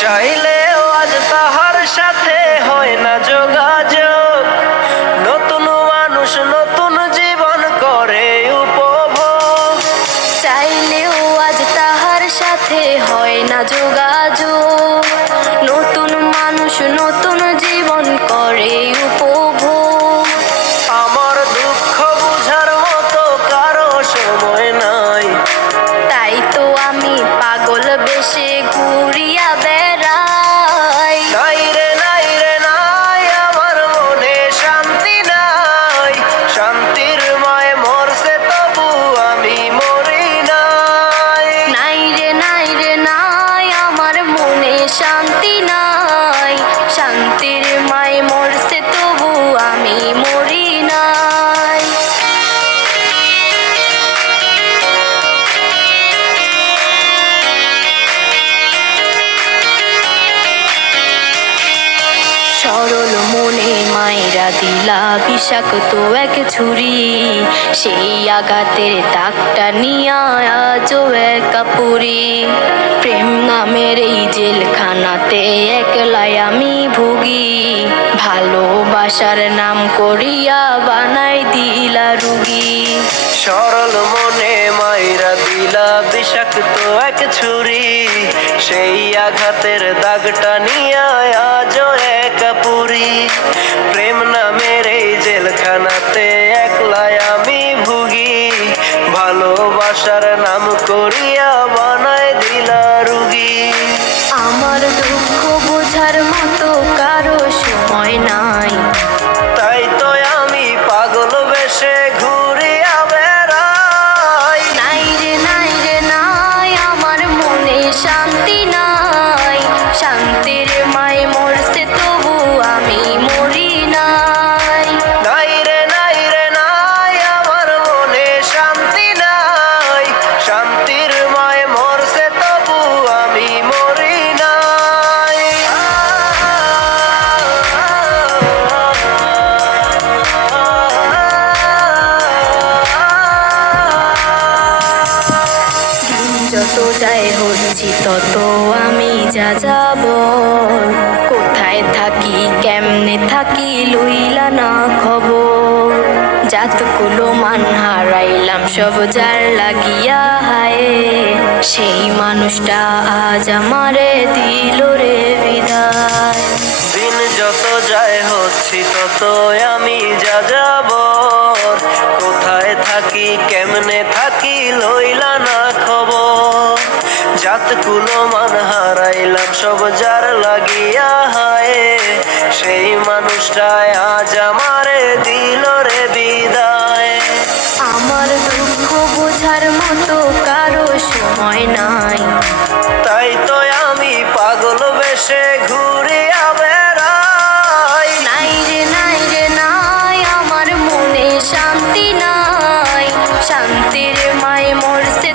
চাইলেও আজ তাহার সাথে হয় না যোগাযোগ। নতুন মানুষ নতুন জীবন করে উপভোগ। চাইলেও আজ তাহার সাথে হয় না যোগাযোগ। নতুন মানুষ নতুন জীবন করে শান্তি নাই। শান্তির মায় মরছে তবু আমি মরি নাই। সরল মনে মায়েরা দিলা বিষাক্ত এক ছুরি। সেই আঘাতের দাগটা নিয়া আজও একা পুরি প্রেম নামের এই জেলখানাতে একলাই আমি ভুগি। ভালোবাসার নাম করিয়া বানাই দিলা রুগী। সরল মনে মাইরা দিলা বিষাক্ত এক ছুরি। সেই আঘাতের দাগটা নিয়ে আজও পুরি প্রেম নামের এই জেলখানাতে একলাই আমি ভুগি। ভালোবাসার নাম করিয়া যত যায় হচ্ছি, তত আমি যা যাব। কোথায় থাকি, কেমনে থাকি, লইলা না খবর। জাতগুলো মান হারাইলাম, সব যার লাগিয়া হায়। সেই মানুষটা আজ আমারে দিল রে বিদায়। দিন যত যায় হচ্ছি তত আমি যা যাব। কেমনে থাকি লইলা না খবর? জাতকুলো মান হারাইলাম, সব যার লাগিয়া হায়। সেই মানুষটায় আজ আমারে দিল রে বিদায়। আমার দুঃখ বোঝার মতো কারও সময় নাই। শান্তির মায় মরছে